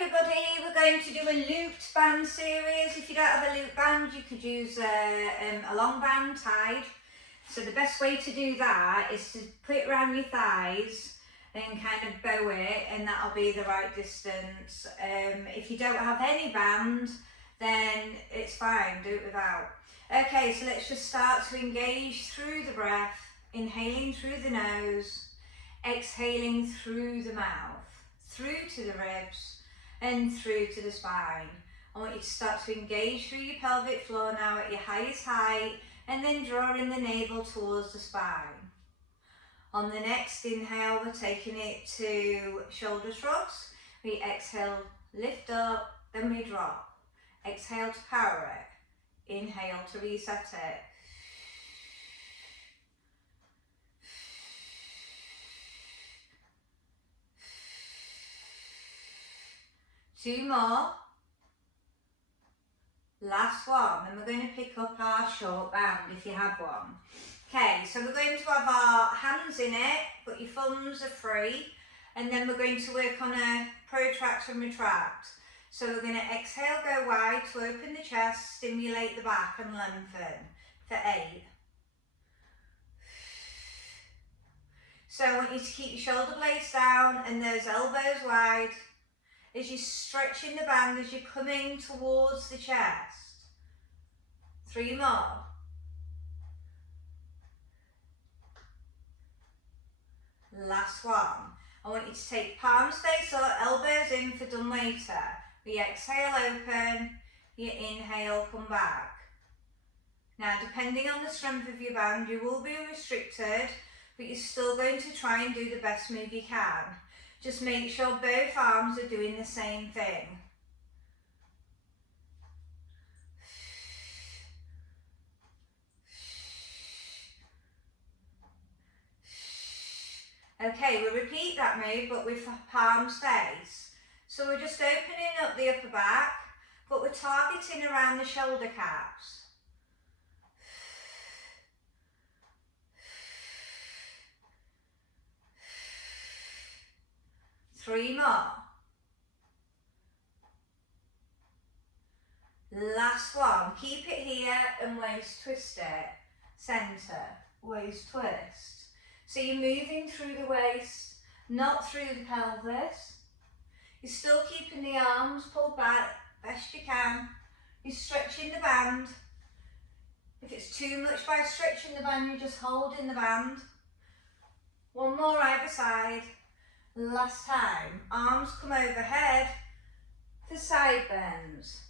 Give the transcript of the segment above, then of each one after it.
everybody, we're going to do a looped band series. If you don't have a loop band, you could use a long band tied. So the best way to do that is to put it around your thighs and kind of bow it, and that'll be the right distance. If you don't have any band, then it's fine, do it without. Okay, so let's just start to engage through the breath, inhaling through the nose, exhaling through the mouth, through to the ribs and through to the spine. I want you to start to engage through your pelvic floor now at your highest height, and then drawing the navel towards the spine. On the next inhale, we're taking it to shoulder shrugs. We exhale, lift up, then we drop. Exhale to power it. Inhale to reset it. Two more. Last one. Then we're going to pick up our short band if you have one. Okay, so we're going to have our hands in it, but your thumbs are free. And then we're going to work on a protract and retract. So we're going to exhale, go wide to open the chest, stimulate the back and lengthen for 8. So I want you to keep your shoulder blades down and those elbows wide as you're stretching the band as you're coming towards the chest. 3 more. Last one. I want you to take palms face up, elbows in for done later. We exhale, open, you inhale, come back. Now, depending on the strength of your band, you will be restricted, but you're still going to try and do the best move you can. Just make sure both arms are doing the same thing. Okay, we'll repeat that move, but with palms face. So we're just opening up the upper back, but we're targeting around the shoulder caps. Three more. Last one. Keep it here and waist twist it. Centre, waist twist. So you're moving through the waist, not through the pelvis. You're still keeping the arms pulled back best you can. You're stretching the band. If it's too much by stretching the band, you're just holding the band. One more either side. Last time. Arms come overhead for side bends.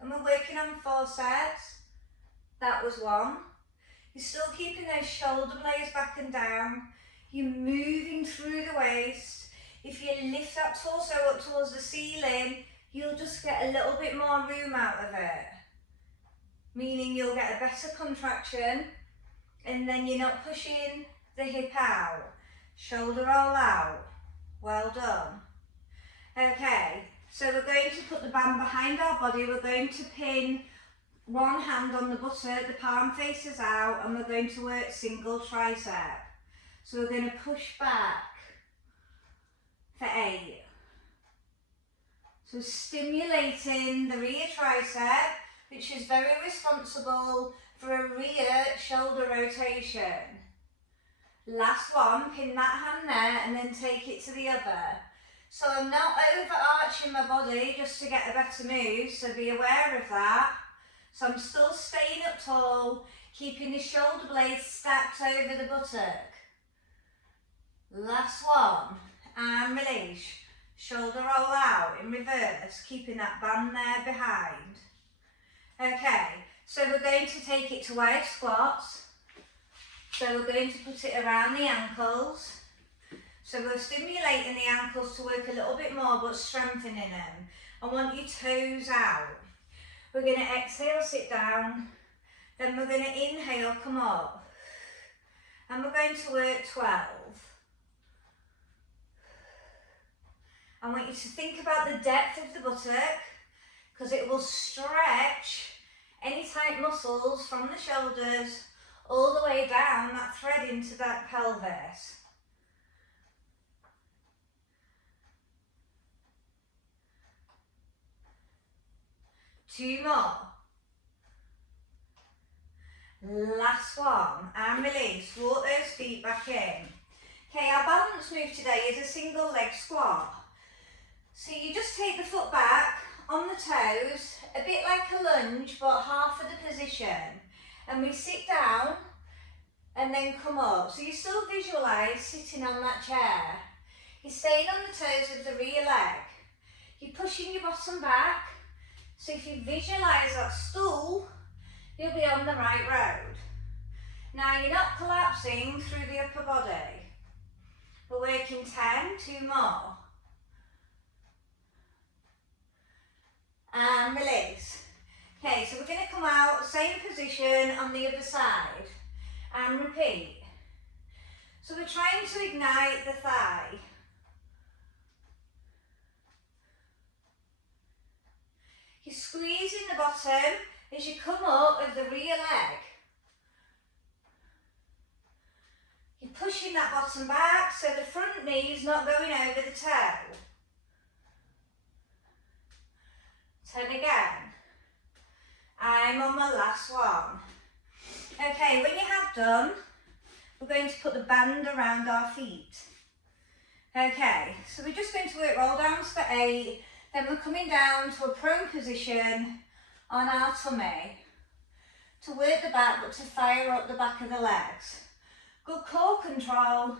And we're working on 4 sets. That was 1. You're still keeping those shoulder blades back and down. You're moving through the waist. If you lift that torso up towards the ceiling, you'll just get a little bit more room out of it. Meaning you'll get a better contraction, and then you're not pushing the hip out. Shoulder roll out. Well done. Okay, so we're going to put the band behind our body. We're going to pin one hand on the buttock, the palm faces out, and we're going to work single tricep. So we're going to push back for 8. So stimulating the rear tricep, which is very responsible for a rear shoulder rotation. Last one, pin that hand there and then take it to the other. So I'm not overarching my body just to get a better move, so be aware of that. So I'm still staying up tall, keeping the shoulder blades stacked over the buttock. Last one, and release. Shoulder roll out in reverse, keeping that band there behind. Okay, so we're going to take it to wide squats. So we're going to put it around the ankles. So we're stimulating the ankles to work a little bit more, but strengthening them. I want your toes out. We're going to exhale, sit down. Then we're going to inhale, come up. And we're going to work 12. I want you to think about the depth of the buttock, because it will stretch any tight muscles from the shoulders all the way down that thread into that pelvis. 2 more. Last one, and release. Walk those feet back in. Okay, our balance move today is a single leg squat. So you just take the foot back on the toes, a bit like a lunge, but half of the position. And we sit down and then come up. So you still visualise sitting on that chair. You're staying on the toes of the rear leg. You're pushing your bottom back. So if you visualise that stool, you'll be on the right road. Now you're not collapsing through the upper body. We're working 10, 2 more. And release. Okay, so we're going to come out, same position on the other side. And repeat. So we're trying to ignite the thigh. You're squeezing the bottom as you come up of the rear leg. You're pushing that bottom back so the front knee is not going over the toe. Turn again. I'm on my last one. Okay, when you have done, we're going to put the band around our feet. Okay, so we're just going to work roll downs for 8, then we're coming down to a prone position on our tummy to work the back but to fire up the back of the legs. Good core control.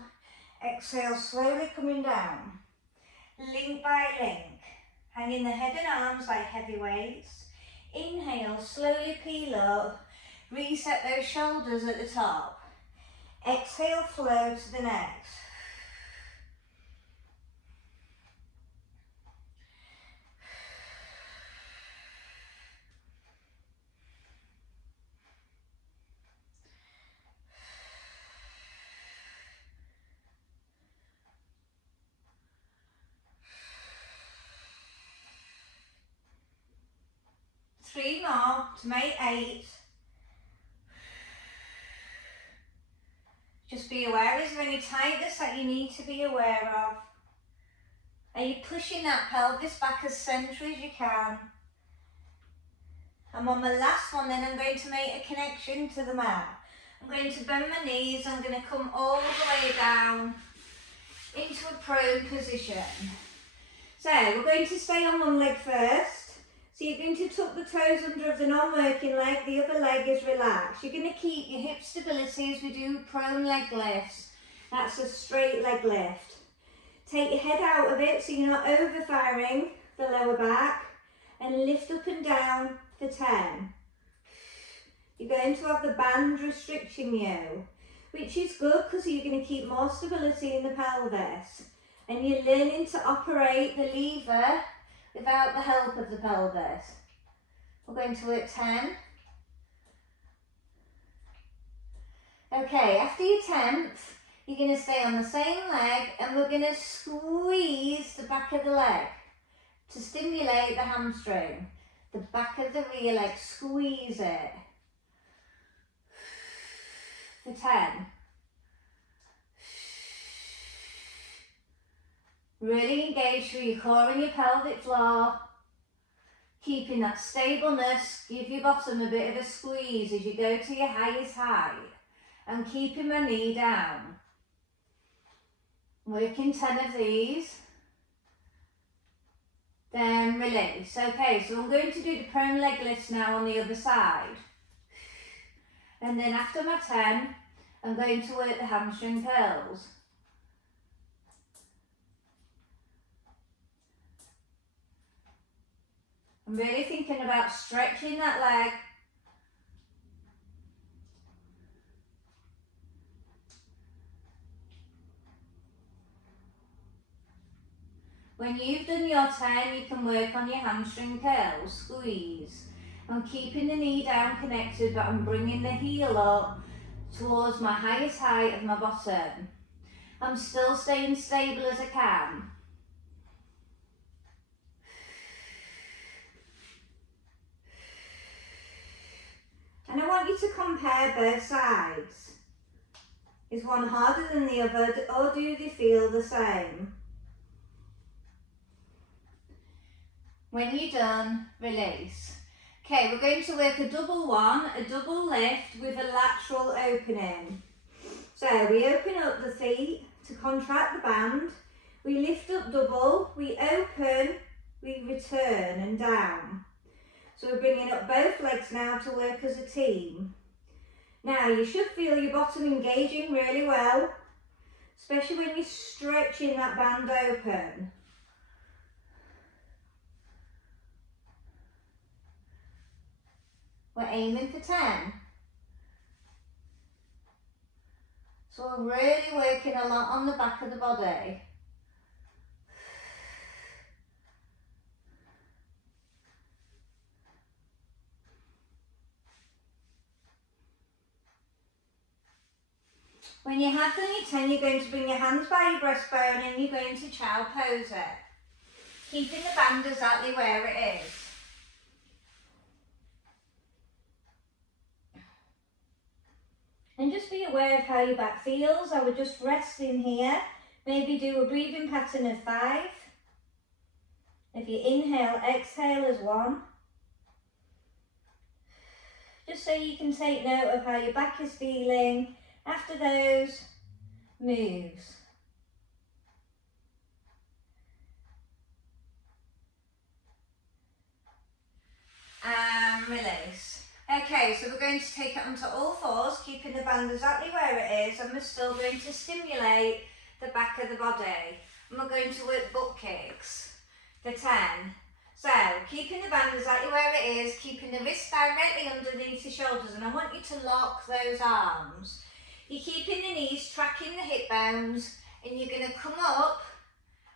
Exhale, slowly coming down. Link by link. Hanging the head and arms like heavy weights. Inhale, slowly peel up. Reset those shoulders at the top. Exhale, flow to the next. Three more to make 8. Just be aware, is there any tightness that you need to be aware of? Are you pushing that pelvis back as centre as you can? I'm on my last one, then I'm going to make a connection to the mat. I'm going to bend my knees, I'm going to come all the way down into a prone position. So we're going to stay on one leg first. So you're going to tuck the toes under of the non-working leg, the other leg is relaxed. You're going to keep your hip stability as we do prone leg lifts. That's a straight leg lift. Take your head out of it so you're not overfiring the lower back and lift up and down for 10. You're going to have the band restricting you, which is good because you're going to keep more stability in the pelvis. And you're learning to operate the lever without the help of the pelvis. We're going to work 10. Okay, after your 10th, you're going to stay on the same leg and we're going to squeeze the back of the leg to stimulate the hamstring. The back of the rear leg, squeeze it. For 10. Really engage through your core and your pelvic floor. Keeping that stableness, give your bottom a bit of a squeeze as you go to your highest height. And keeping my knee down. Working 10 of these. Then release. Okay, so I'm going to do the prone leg lifts now on the other side. And then after my 10, I'm going to work the hamstring curls. I'm really thinking about stretching that leg. When you've done your 10, you can work on your hamstring curls, squeeze. I'm keeping the knee down connected, but I'm bringing the heel up towards my highest height of my bottom. I'm still staying stable as I can. And I want you to compare both sides. Is one harder than the other, or do they feel the same? When you're done, release. Okay, we're going to work a double one, a double lift with a lateral opening. So we open up the feet to contract the band, we lift up double, we open, we return and down. So we're bringing up both legs now to work as a team. Now you should feel your bottom engaging really well, especially when you're stretching that band open. We're aiming for 10. So we're really working a lot on the back of the body. When you have done your 10, you're going to bring your hands by your breastbone and you're going to child pose it, keeping the band exactly where it is. And just be aware of how your back feels. I would just rest in here, maybe do a breathing pattern of 5. If you inhale, exhale as 1. Just so you can take note of how your back is feeling after those moves. And release. Okay, so we're going to take it onto all fours, keeping the band exactly where it is, and we're still going to stimulate the back of the body. And we're going to work butt kicks for 10. So, keeping the band exactly where it is, keeping the wrists directly underneath the shoulders, and I want you to lock those arms. You're keeping the knees, tracking the hip bones, and you're going to come up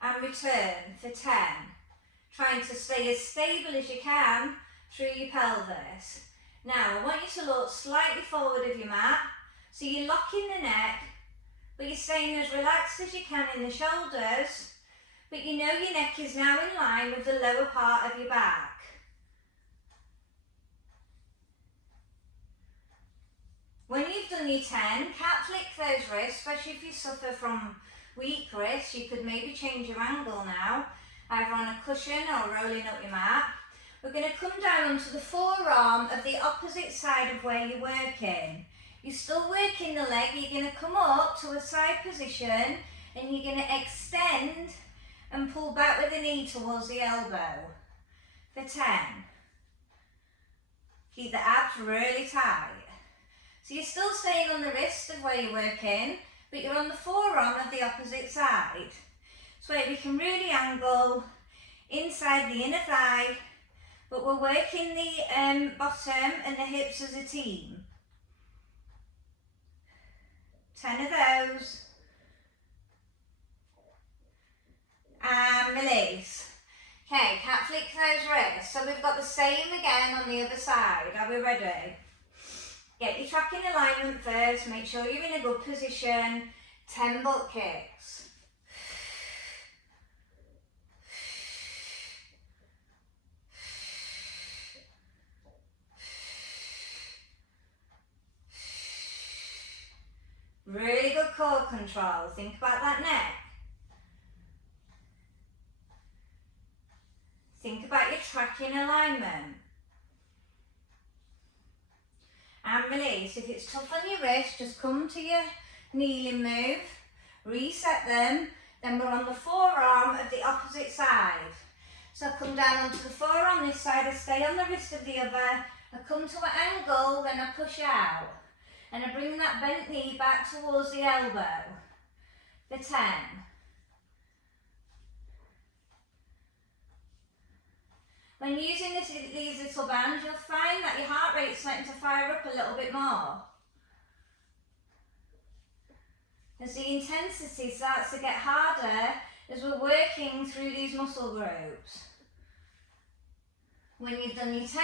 and return for 10. Trying to stay as stable as you can through your pelvis. Now, I want you to look slightly forward of your mat, so you're locking the neck, but you're staying as relaxed as you can in the shoulders, but you know your neck is now in line with the lower part of your back. When you've done your 10, cat flick those wrists, especially if you suffer from weak wrists. You could maybe change your angle now, either on a cushion or rolling up your mat. We're going to come down onto the forearm of the opposite side of where you're working. You're still working the leg, you're going to come up to a side position and you're going to extend and pull back with the knee towards the elbow for 10. Keep the abs really tight. So you're still staying on the wrist of where you're working, but you're on the forearm of the opposite side. So we can really angle inside the inner thigh, but we're working the bottom and the hips as a team. 10 of those. And release. Okay, cat flick those wrists. So we've got the same again on the other side. Are we ready? Get your tracking alignment first. Make sure you're in a good position. 10 butt kicks. Really good core control. Think about that neck. Think about your tracking alignment. And release. If it's tough on your wrist, just come to your kneeling move, reset them, then we're on the forearm of the opposite side. So I come down onto the forearm this side, I stay on the wrist of the other, I come to an angle, then I push out. And I bring that bent knee back towards the elbow for 10. When using these little bands, you'll find that your heart rate's starting to fire up a little bit more. As the intensity starts to get harder as we're working through these muscle groups. When you've done your 10,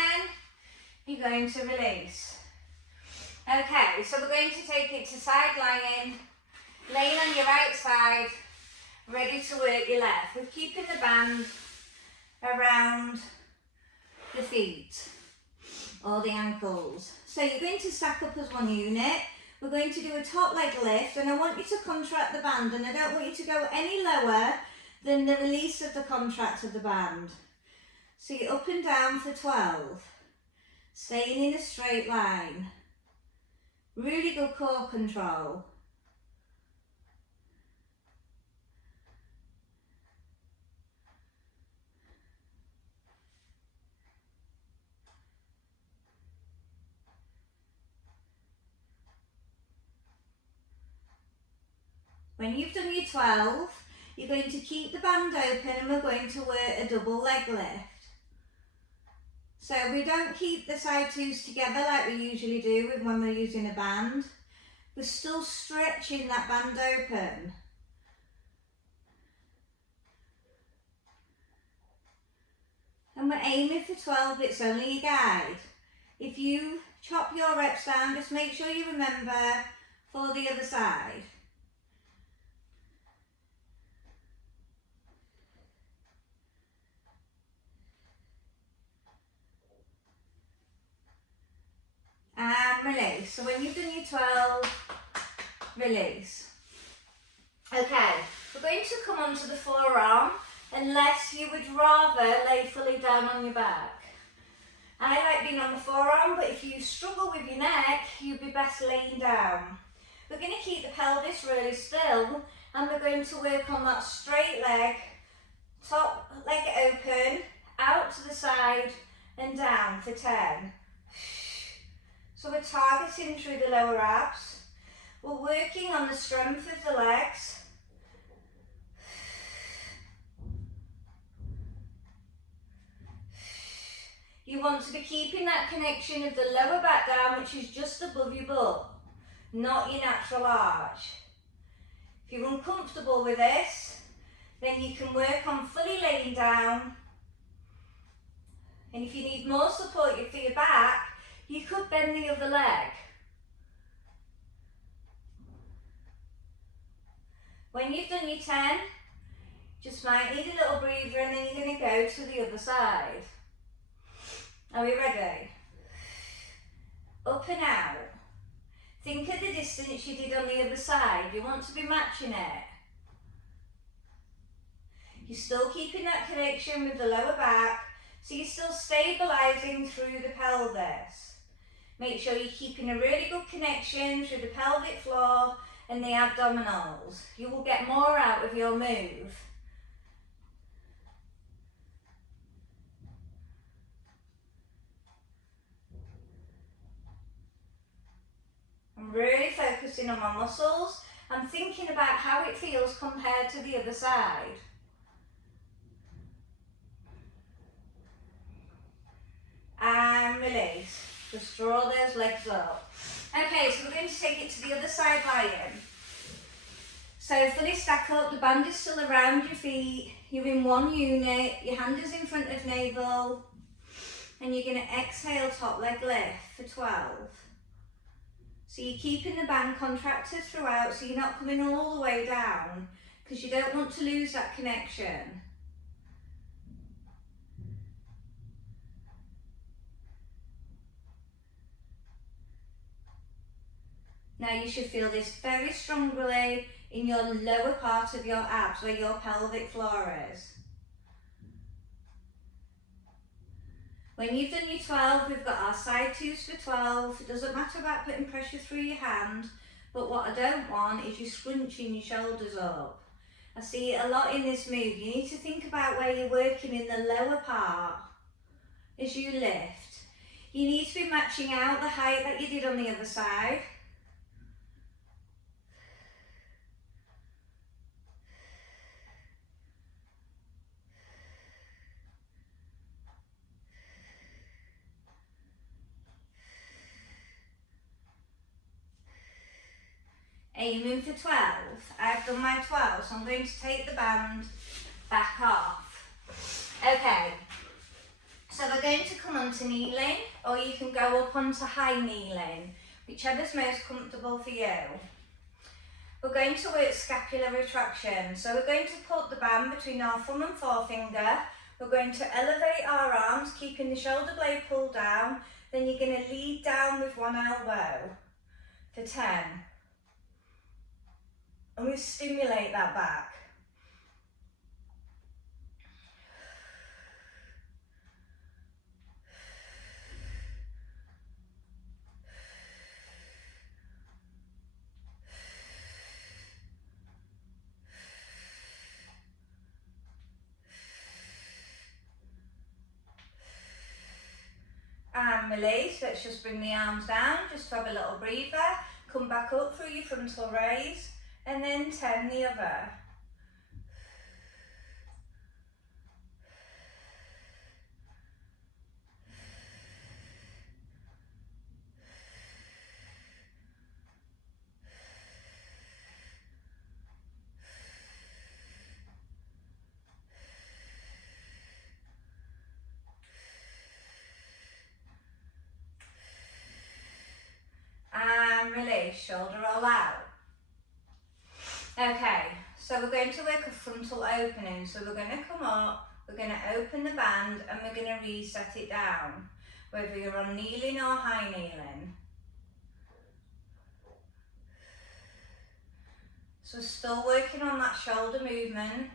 you're going to release. Okay, so we're going to take it to side lying, laying on your right side, ready to work your left. We're keeping the band around the feet or the ankles. So you're going to stack up as one unit. We're going to do a top leg lift and I want you to contract the band and I don't want you to go any lower than the release of the contract of the band. So you're up and down for 12. Staying in a straight line. Really good core control. When you've done your 12, you're going to keep the band open and we're going to work a double leg lift. So we don't keep the side twos together like we usually do when we're using a band. We're still stretching that band open. And we're aiming for 12, it's only a guide. If you chop your reps down, just make sure you remember for the other side. And release. So when you've done your 12, release. Okay, we're going to come onto the forearm unless you would rather lay fully down on your back. I like being on the forearm, but if you struggle with your neck, you'd be best laying down. We're going to keep the pelvis really still and we're going to work on that straight leg, top leg open, out to the side and down for 10. So we're targeting through the lower abs. We're working on the strength of the legs. You want to be keeping that connection of the lower back down, which is just above your butt, not your natural arch. If you're uncomfortable with this, then you can work on fully laying down. And if you need more support for your back, you could bend the other leg. When you've done your 10, just might need a little breather and then you're going to go to the other side. Are we ready? Up and out. Think of the distance you did on the other side. You want to be matching it. You're still keeping that connection with the lower back, so you're still stabilising through the pelvis. Make sure you're keeping a really good connection through the pelvic floor and the abdominals. You will get more out of your move. I'm really focusing on my muscles. I'm thinking about how it feels compared to the other side. And release. Just draw those legs up. Okay, so we're going to take it to the other side lying. So fully stack up, the band is still around your feet, you're in one unit, your hand is in front of navel, and you're going to exhale top leg lift for 12. So you're keeping the band contracted throughout, so you're not coming all the way down, because you don't want to lose that connection. Now you should feel this very strongly in your lower part of your abs, where your pelvic floor is. When you've done your 12, we've got our side twos for 12. It doesn't matter about putting pressure through your hand, but what I don't want is you scrunching your shoulders up. I see it a lot in this move. You need to think about where you're working in the lower part as you lift. You need to be matching out the height that you did on the other side. Aiming for 12. I've done my 12, so I'm going to take the band back off. Okay, so we're going to come onto kneeling, or you can go up onto high kneeling, whichever's most comfortable for you. We're going to work scapular retraction, so we're going to put the band between our thumb and forefinger. We're going to elevate our arms, keeping the shoulder blade pulled down, then you're going to lead down with one elbow for 10. And we stimulate that back. and release. Let's just bring the arms down, just have a little breather. Come back up through your frontal raise, and then 10 the other. And release, shoulder roll out. Okay, so we're going to work a frontal opening. So we're going to come up, we're going to open the band, and we're going to reset it down, whether you're on kneeling or high kneeling. So we're still working on that shoulder movement.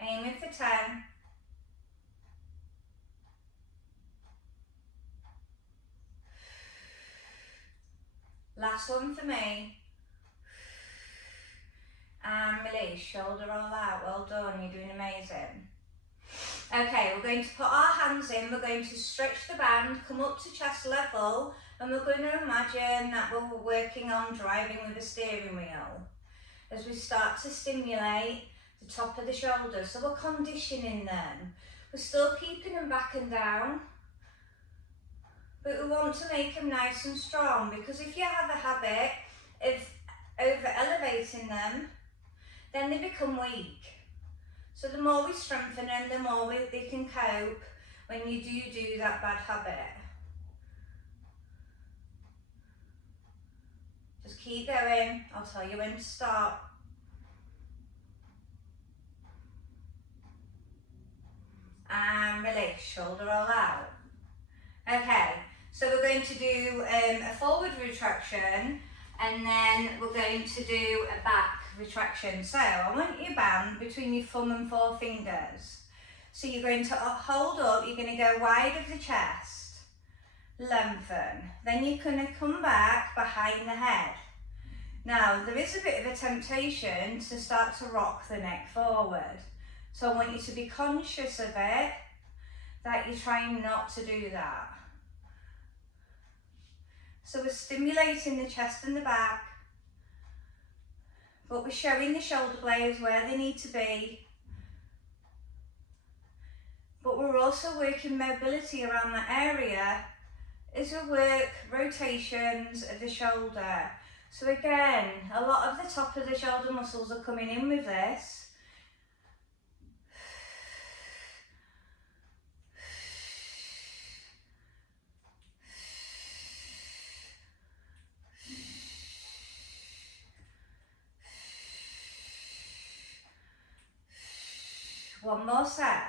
Aiming for 10. Last one for me. And release, shoulder roll out. Well done, you're doing amazing. Okay, we're going to put our hands in, we're going to stretch the band, come up to chest level, and we're going to imagine that we're working on driving with a steering wheel. As we start to stimulate the top of the shoulders, so we're conditioning them. We're still keeping them back and down, but we want to make them nice and strong, because if you have a habit of over elevating them, then they become weak. So the more we strengthen them, the more they can cope when you do that bad habit. Just keep going, I'll tell you when to stop. And release, shoulder roll out. Okay, so we're going to do a forward retraction, and then we're going to do a back retraction. So I want your band between your thumb and forefingers. So you're going to hold up, you're going to go wide of the chest, lengthen. Then you're going to come back behind the head. Now, there is a bit of a temptation to start to rock the neck forward. So I want you to be conscious of it, that you're trying not to do that. So we're stimulating the chest and the back, but we're showing the shoulder blades where they need to be. But we're also working mobility around that area as we work rotations of the shoulder. So again, a lot of the top of the shoulder muscles are coming in with this. One more set.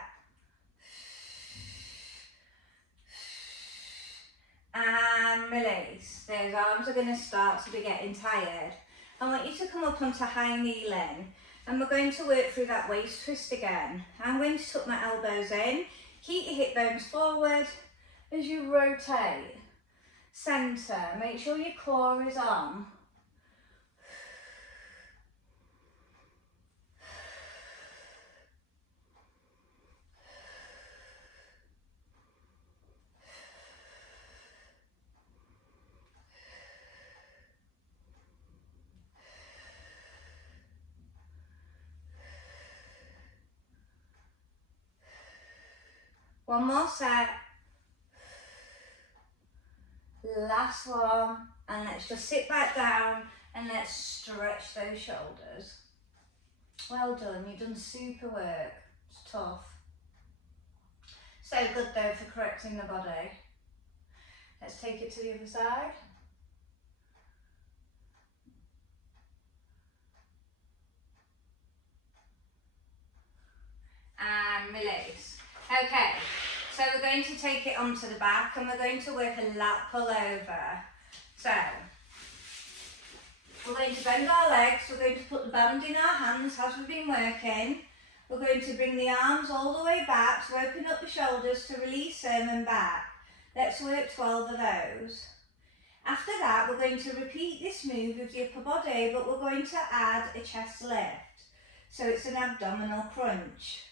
And release. Those arms are going to start to be getting tired. I want you to come up onto high kneeling, and we're going to work through that waist twist again. I'm going to tuck my elbows in, keep your hip bones forward as you rotate. Centre, make sure your core is on. One more set. Last one. And let's just sit back down and let's stretch those shoulders. Well done, you've done super work. It's tough. So good though for correcting the body. Let's take it to the other side. And release. Okay, so we're going to take it onto the back, and we're going to work a lat pull over. So we're going to bend our legs, we're going to put the band in our hands as we've been working. We're going to bring the arms all the way back to open up the shoulders to release them and back. Let's work 12 of those. After that, we're going to repeat this move with the upper body, but we're going to add a chest lift. So it's an abdominal crunch.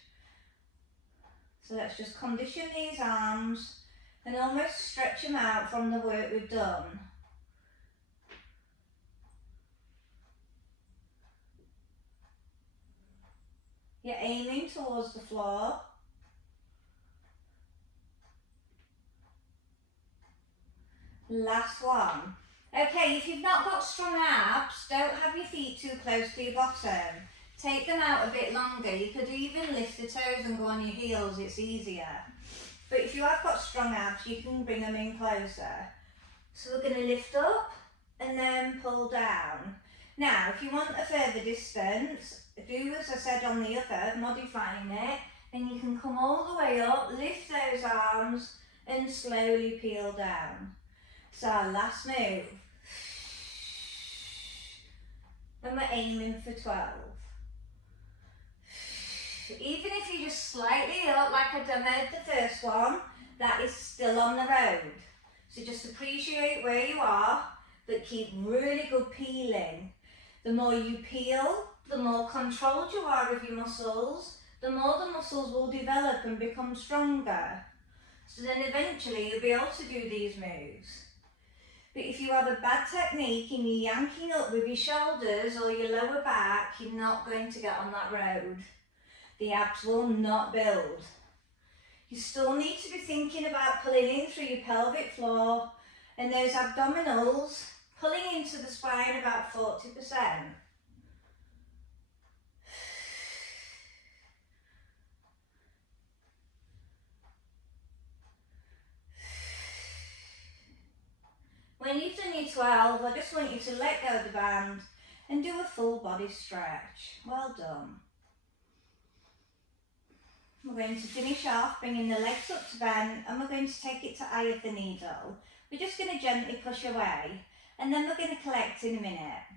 So let's just condition these arms and almost stretch them out from the work we've done. You're aiming towards the floor. Last one. Okay, if you've not got strong abs, don't have your feet too close to your bottom. Take them out a bit longer. You could even lift the toes and go on your heels, it's easier. But if you have got strong abs, you can bring them in closer. So we're going to lift up and then pull down. Now, if you want a further distance, do as I said on the other, modifying it, and you can come all the way up, lift those arms and slowly peel down. So our last move. And we're aiming for 12. Even if you just slightly up like I done at the first one, that is still on the road. So just appreciate where you are, but keep really good peeling. The more you peel, the more controlled you are of your muscles, the more the muscles will develop and become stronger. So then eventually you'll be able to do these moves. But if you have a bad technique and you're yanking up with your shoulders or your lower back, you're not going to get on that road. The abs will not build. You still need to be thinking about pulling in through your pelvic floor and those abdominals pulling into the spine about 40%. When you've done your 12, I just want you to let go of the band and do a full body stretch. Well done. We're going to finish off bringing the legs up to bend, and we're going to take it to eye of the needle. We're just going to gently push away, and then we're going to collect in a minute.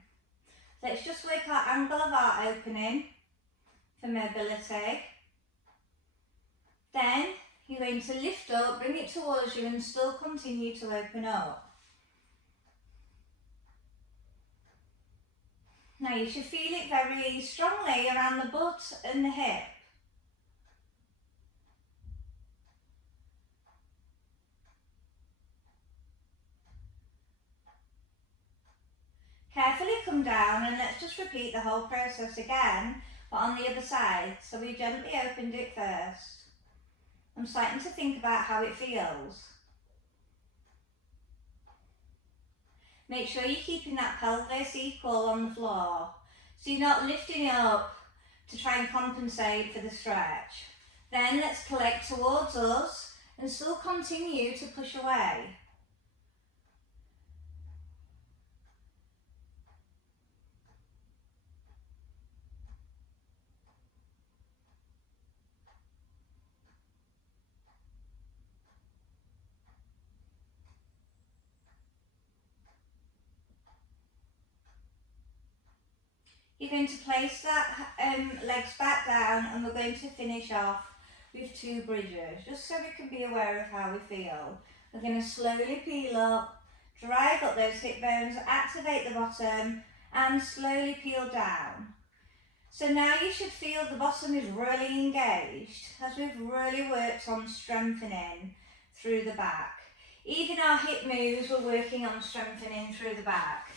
Let's just work our angle of our opening for mobility. Then you're going to lift up, bring it towards you and still continue to open up. Now you should feel it very strongly around the butt and the hip. Carefully come down and let's just repeat the whole process again, but on the other side. So we gently opened it first. I'm starting to think about how it feels. Make sure you're keeping that pelvis equal on the floor. So you're not lifting it up to try and compensate for the stretch. Then let's collect towards us and still continue to push away. You're going to place that legs back down and we're going to finish off with 2 bridges, just so we can be aware of how we feel. We're going to slowly peel up, drive up those hip bones, activate the bottom and slowly peel down. So now you should feel the bottom is really engaged as we've really worked on strengthening through the back. Even our hip moves, we're working on strengthening through the back.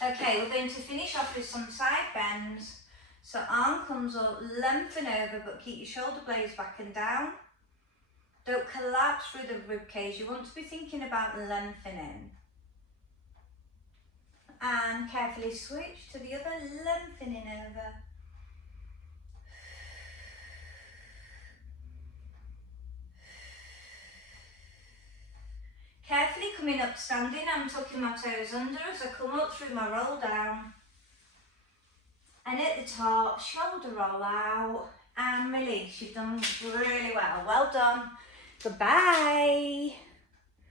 Okay, we're going to finish off with some side bends. So arm comes up, lengthen over, but keep your shoulder blades back and down. Don't collapse through the rib cage. You want to be thinking about lengthening. And carefully switch to the other, lengthening over. Carefully coming up standing, I'm tucking my toes under as I come up through my roll down. And at the top, shoulder roll out and release. You've done really well. Well done. Goodbye.